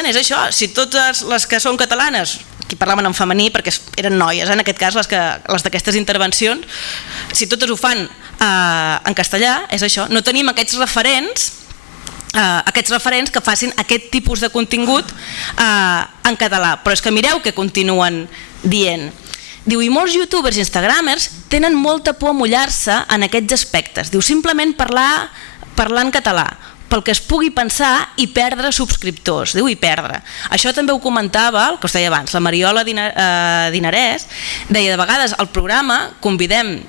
és això, si totes les que són catalanes, aquí parlaven en femení perquè eren noies, en aquest cas les d'aquestes intervencions, si totes ho fan en castellà, és això, no tenim aquests referents que facin aquest tipus de contingut en català, però és que mireu què continuen dient. Diu, i molts youtubers i instagramers tenen molta por a mullar-se en aquests aspectes. Diu, simplement parlar en català, pel que es pugui pensar i perdre subscriptors. Diu, i perdre. Això també ho comentava, el que us deia abans, la Mariola Dinarès, deia, de vegades al programa convidem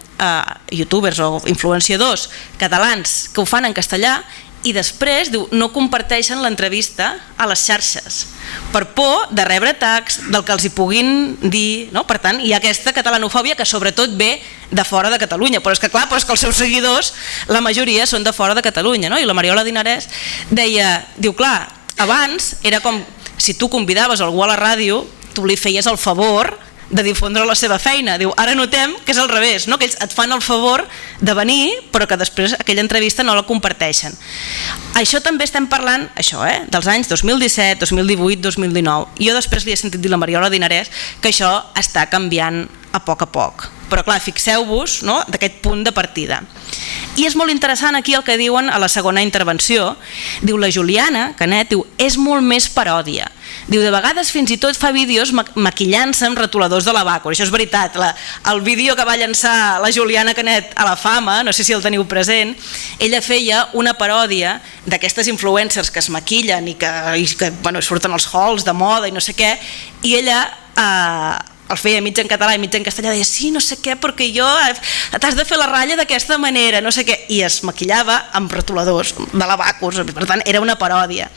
youtubers o influenciadors catalans que ho fan en castellà i després, diu, no comparteixen l'entrevista a les xarxes per por de rebre atacs, del que els hi puguin dir, no? Per tant, hi ha aquesta catalanofòbia que sobretot ve de fora de Catalunya, però és que clar, els seus seguidors, la majoria són de fora de Catalunya, no? I la Mariola Dinarès deia, diu, clar, abans era com si tu convidaves algú a la ràdio, tu li feies el favor de difondre la seva feina. Diu, ara notem que és al revés, no? Que ells et fan el favor de venir, però que després aquella entrevista no la comparteixen. Això també estem parlant, això, dels anys 2017, 2018, 2019. I jo després li he sentit dir a la Mariola Dinarès que això està canviant a poc. Però clar, fixeu-vos, no?, d'aquest punt de partida. I és molt interessant aquí el que diuen a la segona intervenció. Diu, la Juliana Canet, diu, és molt més paròdia. Diu, de vegades fins i tot fa vídeos maquillant-se amb retoladors de lavabo. Això és veritat, el vídeo que va llançar la Juliana Canet a la fama, no sé si el teniu present, ella feia una paròdia d'aquestes influencers que es maquillen i que surten als halls de moda i no sé què, i ella el feia mig en català i mig en castellà, deia, sí, no sé què, perquè jo t'has de fer la ratlla d'aquesta manera, no sé què, i es maquillava amb retoladors de lavacos, per tant era una paròdia.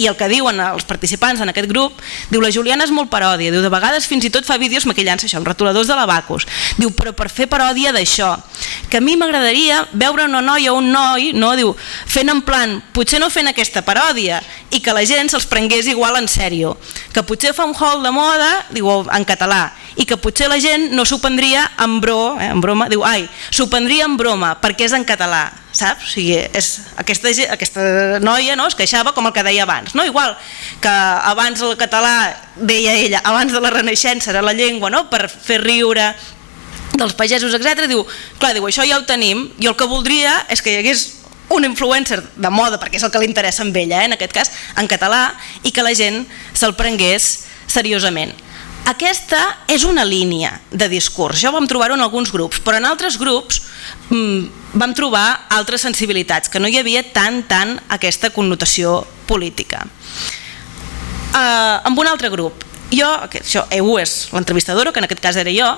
I el que diuen els participants en aquest grup, diu, la Juliana és molt paròdia, diu, de vegades fins i tot fa vídeos maquillant-se això, amb retoladors de lavacos, diu, però per fer paròdia d'això, que a mi m'agradaria veure una noia o un noi, no, diu, fent en plan, potser no fent aquesta paròdia, i que la gent se'ls prengués igual en sèrio, que potser fa un haul de moda, diu, en català, i que potser la gent no s'ho prendria en broma, diu, s'ho prendria en broma perquè és en català, saps? O sigui, aquesta noia, no, es queixava com el que deia abans, no? Igual que abans el català, deia ella, abans de la Renaixença era la llengua, no?, per fer riure dels pagesos, etc. Diu, clar, diu, això ja ho tenim, i el que voldria és que hi hagués un influencer de moda, perquè és el que li interessa amb ella, en aquest cas, en català, i que la gent se'l prengués seriosament. Aquesta és una línia de discurs, això vam trobar-ho en alguns grups, però en altres grups vam trobar altres sensibilitats, que no hi havia tant aquesta connotació política. Amb un altre grup, EU és l'entrevistadora, que en aquest cas era jo,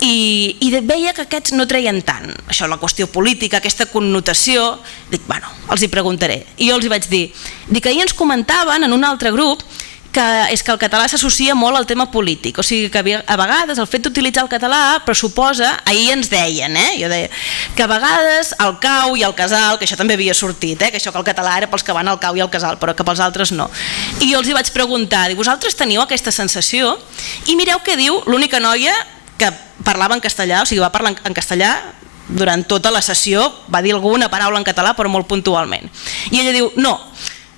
i veia que aquests no treien tant, això, la qüestió política, aquesta connotació, dic, bueno, els hi preguntaré. I jo els hi vaig dir que ahir ens comentaven en un altre grup que és que el català s'associa molt al tema polític, o sigui que a vegades el fet d'utilitzar el català pressuposa, ahir ens deien, jo deia, que a vegades el cau i el casal, que això també havia sortit, que això que el català era pels que van al cau i al casal, però que pels altres no. I jo els hi vaig preguntar, vosaltres teniu aquesta sensació? I mireu què diu l'única noia que parlava en castellà, o sigui, va parlar en castellà durant tota la sessió, va dir alguna paraula en català però molt puntualment. I ella diu, no,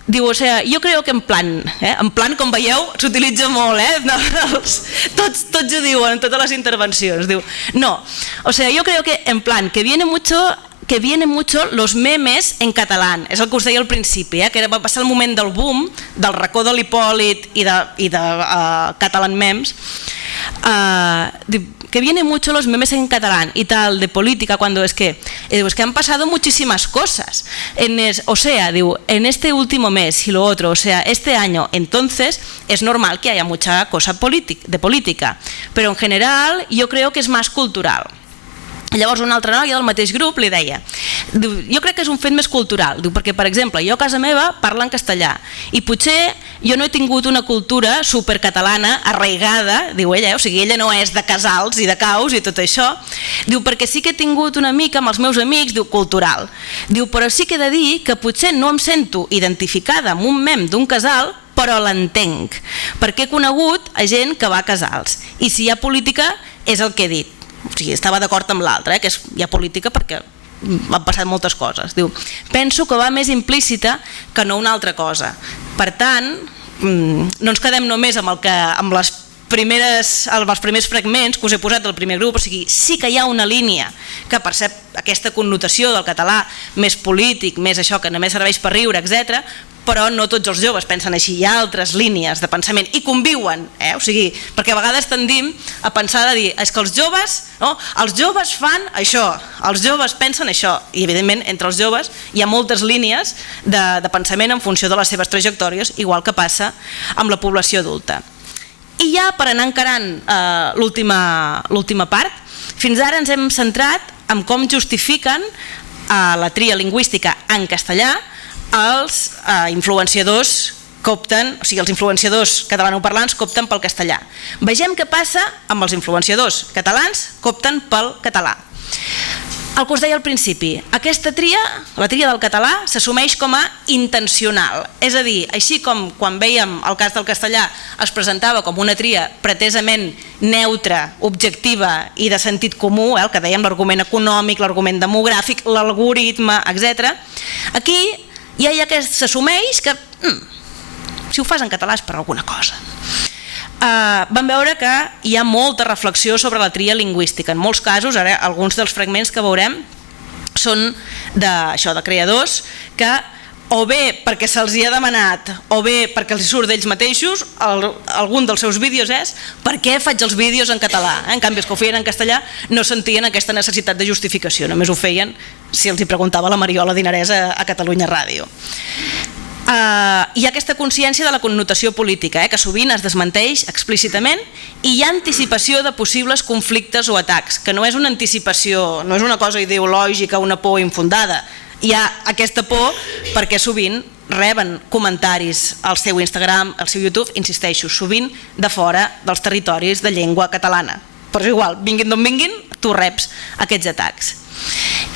diu, o sea, yo creo que en plan, com veieu, s'utilitza molt, tots ho diuen en totes les intervencions, diu, no, o sea, yo creo que en plan, que vienen mucho los memes en catalán, és el que us deia al principi, que va passar el moment del boom, del racó de l'Hipòlit i de Catalan Memes, que vienen mucho los memes en catalán y tal, de política, cuando es que han pasado muchísimas cosas, o sea, digo, en este último mes y lo otro, o sea, este año, entonces es normal que haya mucha cosa de política, pero en general yo creo que es más cultural. Llavors una altra noia del mateix grup li deia, jo crec que és un fet més cultural, perquè per exemple jo a casa meva parlo en castellà i potser jo no he tingut una cultura supercatalana arraigada, diu ella, o sigui ella no és de casals i de caus i tot això, diu perquè sí que he tingut una mica amb els meus amics, diu cultural, diu però sí que he de dir que potser no em sento identificada amb un mem d'un casal però l'entenc, perquè he conegut a gent que va a casals i si hi ha política és el que he dit. O sigui, estava d'acord amb l'altre, que hi ha política perquè han passat moltes coses. Diu, penso que va més implícita que no una altra cosa. Per tant, no ens quedem només amb els primers fragments que us he posat del primer grup, o sigui, sí que hi ha una línia que percep aquesta connotació del català més polític, més això que només serveix per riure, etc. Però no tots els joves pensen així, hi ha altres línies de pensament i conviuen, o sigui, perquè a vegades tendim a pensar de dir, és que els joves fan això, els joves pensen això, i evidentment entre els joves hi ha moltes línies de pensament en funció de les seves trajectòries, igual que passa amb la població adulta. I ja per anar encarant l'última part, fins ara ens hem centrat en com justifiquen la tria lingüística en castellà els influenciadors que opten, o sigui, els influenciadors catalanoparlants que opten pel castellà. Vegem què passa amb els influenciadors catalans que opten pel català. El que us deia al principi, aquesta tria, la tria del català, s'assumeix com a intencional. És a dir, així com quan vèiem el cas del castellà es presentava com una tria pretesament neutra, objectiva i de sentit comú, el que dèiem l'argument econòmic, l'argument demogràfic, l'algoritme, etc. Aquí ja s'assumeix que si ho fas en català és per alguna cosa. Vam veure que hi ha molta reflexió sobre la tria lingüística. En molts casos, ara alguns dels fragments que veurem són de creadors que o bé perquè se'ls hi ha demanat o bé perquè els surt d'ells mateixos, algun dels seus vídeos és per què faig els vídeos en català. En canvi, els que ho feien en castellà no sentien aquesta necessitat de justificació, només ho feien si els hi preguntava la Mariola Dinarès a Catalunya Ràdio. Hi ha aquesta consciència de la connotació política, que sovint es desmenteix explícitament, i hi ha anticipació de possibles conflictes o atacs, que no és una anticipació, no és una cosa ideològica, una por infundada. Hi ha aquesta por perquè sovint reben comentaris al seu Instagram, al seu YouTube, insisteixo, sovint de fora dels territoris de llengua catalana. Però és igual, vinguin d'on vinguin, tu reps aquests atacs.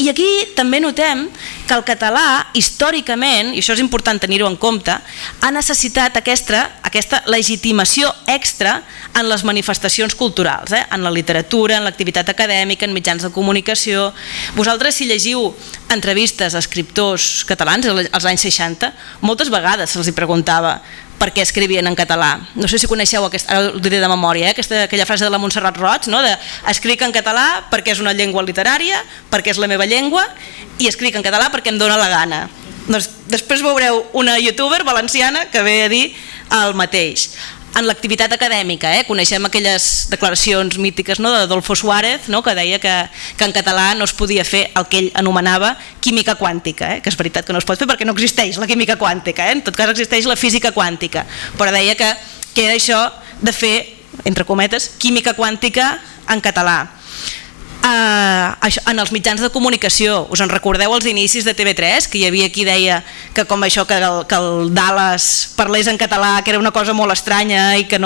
I aquí també notem que el català, històricament, i això és important tenir-ho en compte, ha necessitat aquesta legitimació extra en les manifestacions culturals, en la literatura, en l'activitat acadèmica, en mitjans de comunicació. Vosaltres, si llegiu entrevistes a escriptors catalans als anys 60, moltes vegades se'ls preguntava per què escrivien en català. No sé si coneixeu, ara ho diré de memòria, aquella frase de la Montserrat Roig, de escric en català perquè és una llengua literària, perquè és la meva llengua, i escric en català perquè em dóna la gana. Després veureu una youtuber valenciana que ve a dir el mateix. En l'activitat acadèmica, coneixem aquelles declaracions mítiques d'Adolfo Suárez, que deia que en català no es podia fer el que ell anomenava química quàntica, que és veritat que no es pot fer perquè no existeix la química quàntica, en tot cas existeix la física quàntica, però deia que era això de fer, entre cometes, química quàntica en català. En els mitjans de comunicació, us en recordeu els inicis de TV3, que hi havia qui deia que com això que el Dallas parlés en català, que era una cosa molt estranya i que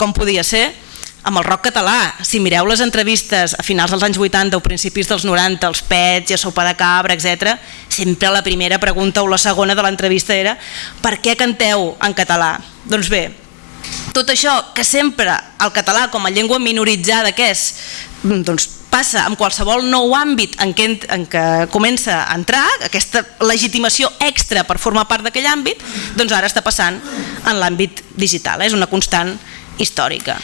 com podia ser? Amb el rock català, si mireu les entrevistes a finals dels anys 80 o principis dels 90, els Pets i a Sopa de Cabra, etc., sempre la primera pregunta o la segona de l'entrevista era per què canteu en català? Doncs bé, tot això que sempre el català com a llengua minoritzada que és, doncs passa en qualsevol nou àmbit en què comença a entrar, aquesta legitimació extra per formar part d'aquell àmbit, doncs ara està passant en l'àmbit digital, és una constant històrica.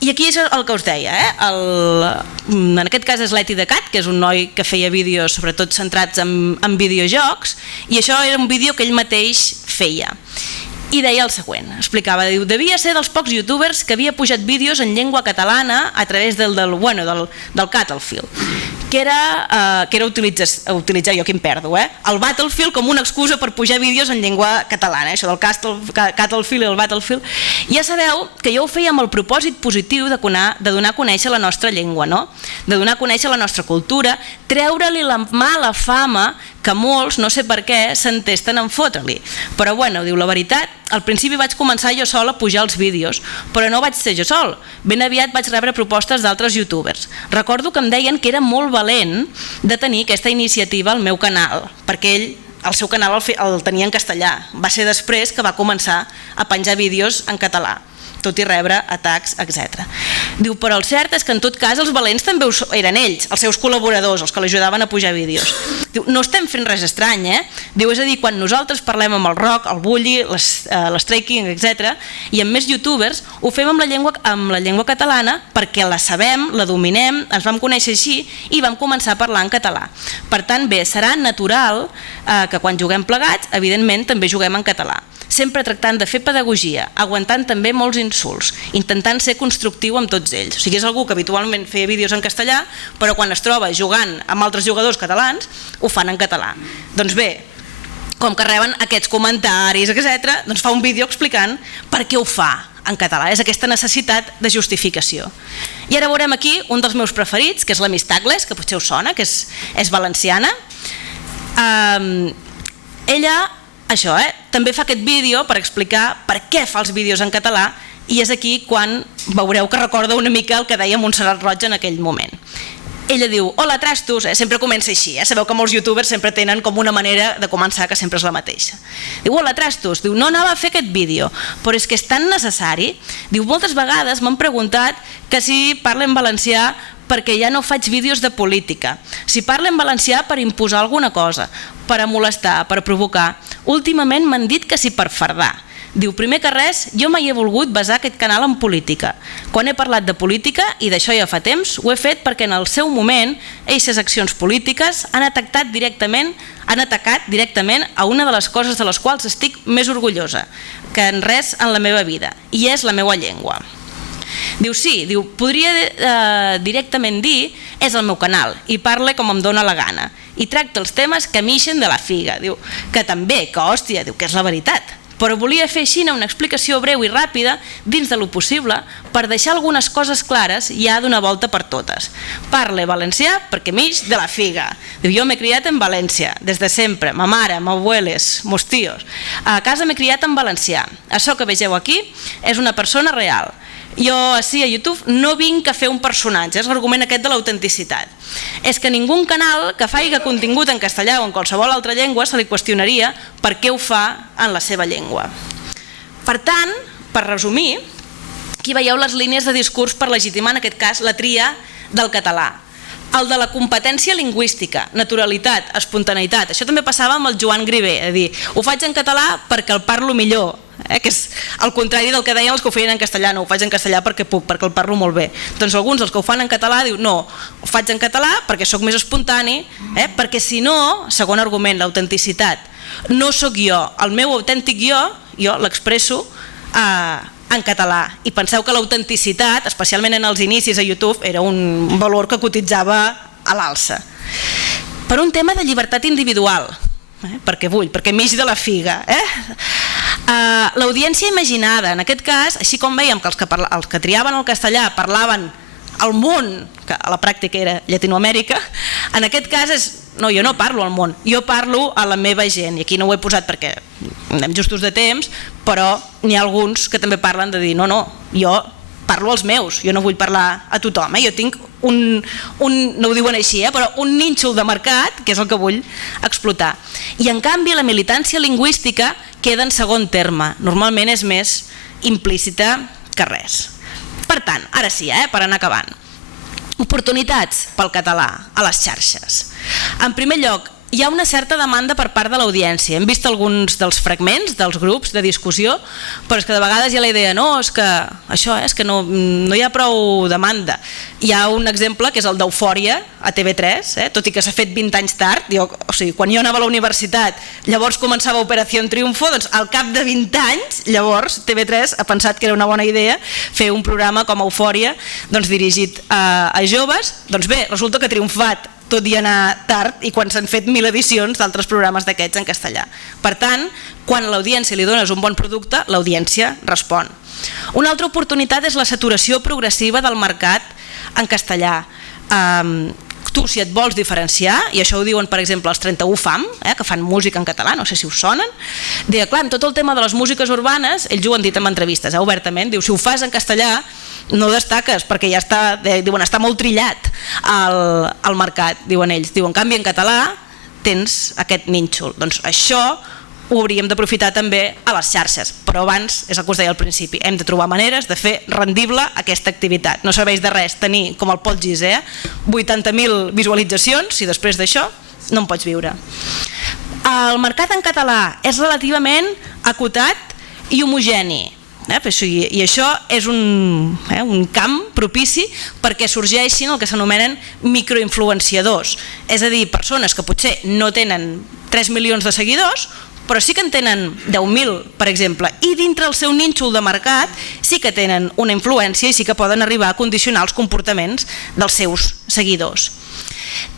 I aquí és el que us deia, en aquest cas és l'Eti de Cat, que és un noi que feia vídeos sobretot centrats en videojocs, i això era un vídeo que ell mateix feia. I deia el següent, explicava, diu, devia ser dels pocs youtubers que havia pujat vídeos en llengua catalana a través del Battlefield, que era utilitzar, jo aquí em perdo, el Battlefield com una excusa per pujar vídeos en llengua catalana, això del Battlefield i el Battlefield. Ja sabeu que jo ho feia amb el propòsit positiu de donar a conèixer la nostra llengua, de donar a conèixer la nostra cultura, treure-li la mala fama que molts, no sé per què, s'entesten en fotre-li. Però bueno, diu, la veritat, al principi vaig començar jo sol a pujar els vídeos, però no vaig ser jo sol. Ben aviat vaig rebre propostes d'altres youtubers. Recordo que em deien que era molt valent de tenir aquesta iniciativa al meu canal, perquè ell, el seu canal el tenia en castellà. Va ser després que va començar a penjar vídeos en català. tot i rebre atacs, etc. Diu, però el cert és que en tot cas els valents també eren ells, els seus col·laboradors, els que l'ajudaven a pujar vídeos. Diu, no estem fent res estrany, Diu, és a dir, quan nosaltres parlem amb el Roc, el Bulli, l'Stray King, etc., i amb més youtubers, ho fem amb la llengua catalana perquè la sabem, la dominem, ens vam conèixer així i vam començar a parlar en català. Per tant, bé, serà natural que quan juguem plegats, evidentment, també juguem en català. Sempre tractant de fer pedagogia, aguantant també molts insults, intentant ser constructiu amb tots ells. O sigui, és algú que habitualment feia vídeos en castellà, però quan es troba jugant amb altres jugadors catalans, ho fan en català. Doncs bé, com que reben aquests comentaris, etc., doncs fa un vídeo explicant per què ho fa en català. És aquesta necessitat de justificació. I ara veurem aquí un dels meus preferits, que és la Miss Tagles, que potser us sona, que és valenciana. Ella, això, també fa aquest vídeo per explicar per què fa els vídeos en català i és aquí quan veureu que recorda una mica el que deia Montserrat Roig en aquell moment. Ella diu, hola trastos, sempre comença així, sabeu que molts youtubers sempre tenen com una manera de començar que sempre és la mateixa. Diu, hola trastos, diu, no anava a fer aquest vídeo, però és que és tan necessari. Diu, moltes vegades m'han preguntat que si parlo en valencià perquè ja no faig vídeos de política, si parlo en valencià per imposar alguna cosa, per a molestar, per a provocar. Últimament m'han dit que si per fardar. Diu, primer que res, jo mai he volgut basar aquest canal en política. Quan he parlat de política, i d'això ja fa temps, ho he fet perquè en el seu moment eixes accions polítiques han atacat directament a una de les coses de les quals estic més orgullosa, que en res en la meva vida, i és la meva llengua. Diu, sí, diu, podria directament dir és el meu canal i parle com em dóna la gana i tracto els temes que m'ixen de la figa. Diu, que també, que hòstia, diu, que és la veritat. Però volia fer així una explicació breu i ràpida dins de lo possible per deixar algunes coses clares ja d'una volta per totes. Parle valencià perquè m'ix de la figa. Diu, jo m'he criat en València, des de sempre, ma mare, ma abueles, mos tios. A casa m'he criat en valencià. Això que vegeu aquí és una persona real. Jo així a YouTube no vinc a fer un personatge, és l'argument aquest de l'autenticitat. És que ningú canal que faci contingut en castellà o en qualsevol altra llengua se li qüestionaria per què ho fa en la seva llengua. Per tant, per resumir, aquí veieu les línies de discurs per legitimar en aquest cas la tria del català. El de la competència lingüística, naturalitat, espontaneïtat. Això també passava amb el Joan Grivé, és a dir, ho faig en català perquè el parlo millor, que és el contrari del que deien els que ho feien en castellà. No, ho faig en castellà perquè puc, perquè el parlo molt bé. Doncs alguns dels que ho fan en català diu no, ho faig en català perquè sóc més espontani, perquè si no, segon argument, l'autenticitat, no sóc jo, el meu autèntic jo l'expresso en català. I penseu que l'autenticitat, especialment en els inicis a YouTube, era un valor que cotitzava a l'alça. Per un tema de llibertat individual, perquè vull, perquè m'ix de la figa. L'audiència imaginada, en aquest cas, així com veiem que els que triaven el castellà parlaven al món, que a la pràctica era Llatinoamèrica, en aquest cas és, no, jo no parlo al món, jo parlo a la meva gent, i aquí no ho he posat perquè anem justos de temps, però n'hi ha alguns que també parlen de dir, no, jo parlo als meus, jo no vull parlar a tothom, jo tinc no ho diuen així, però un nínxol de mercat, que és el que vull explotar. I en canvi la militància lingüística queda en segon terme, normalment és més implícita que res. Per tant, ara sí, per anar acabant. Oportunitats pel català a les xarxes. En primer lloc, hi ha una certa demanda per part de l'audiència. Hem vist alguns dels fragments dels grups de discussió, però és que de vegades hi ha la idea, no, és que això és que no hi ha prou demanda. Hi ha un exemple que és el d'Eufòria a TV3, tot i que s'ha fet 20 anys tard, o sigui, quan jo anava a la universitat, llavors començava Operació Triunfo, doncs al cap de 20 anys, llavors TV3 ha pensat que era una bona idea fer un programa com Eufòria, doncs dirigit a joves, doncs bé, resulta que ha triomfat, tot i anar tard, i quan s'han fet 1000 edicions d'altres programes d'aquests en castellà. Per tant, quan a l'audiència li dones un bon producte, l'audiència respon. Una altra oportunitat és la saturació progressiva del mercat en castellà. Tu, si et vols diferenciar, i això ho diuen per exemple els 31 FAM, que fan música en català, no sé si us sonen, deia, clar, en tot el tema de les músiques urbanes, ells ho han dit en entrevistes, obertament, diu, si ho fas en castellà no destaques perquè ja està molt trillat al mercat, diuen ells. En canvi en català tens aquest nínxol. Doncs això ho hauríem d'aprofitar també a les xarxes, però abans, és el que us deia al principi, hem de trobar maneres de fer rendible aquesta activitat. No serveix de res tenir, com el Podgis, 80.000 visualitzacions si després d'això no en pots viure. El mercat en català és relativament acotat i homogeni, i això és un camp propici perquè sorgeixin el que s'anomenen microinfluenciadors, és a dir, persones que potser no tenen 3 milions de seguidors però sí que en tenen 10.000, per exemple, i dintre el seu nínxol de mercat sí que tenen una influència i sí que poden arribar a condicionar els comportaments dels seus seguidors.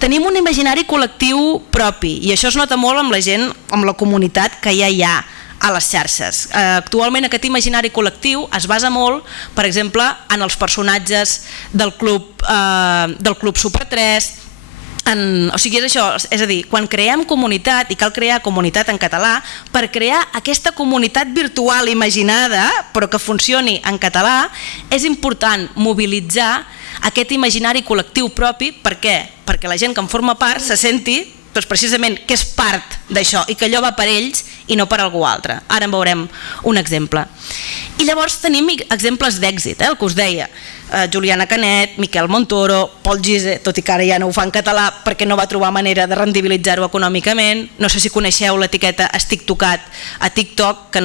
Tenim un imaginari col·lectiu propi i això es nota molt amb la gent, amb la comunitat que ja hi ha a les xarxes. Actualment aquest imaginari col·lectiu es basa molt, per exemple, en els personatges del Club Super 3. O sigui, és això, és a dir, quan creem comunitat, i cal crear comunitat en català, per crear aquesta comunitat virtual imaginada, però que funcioni en català, és important mobilitzar aquest imaginari col·lectiu propi. Per què? Perquè la gent que en forma part se senti precisament que és part d'això i que allò va per ells i no per algú altre. Ara en veurem un exemple. I llavors tenim exemples d'èxit, el que us deia, Juliana Canet, Miquel Montoro, Pol Gise, tot i que ara ja no ho fa en català perquè no va trobar manera de rendibilitzar-ho econòmicament. No sé si coneixeu l'etiqueta Estic Tocat a TikTok, que no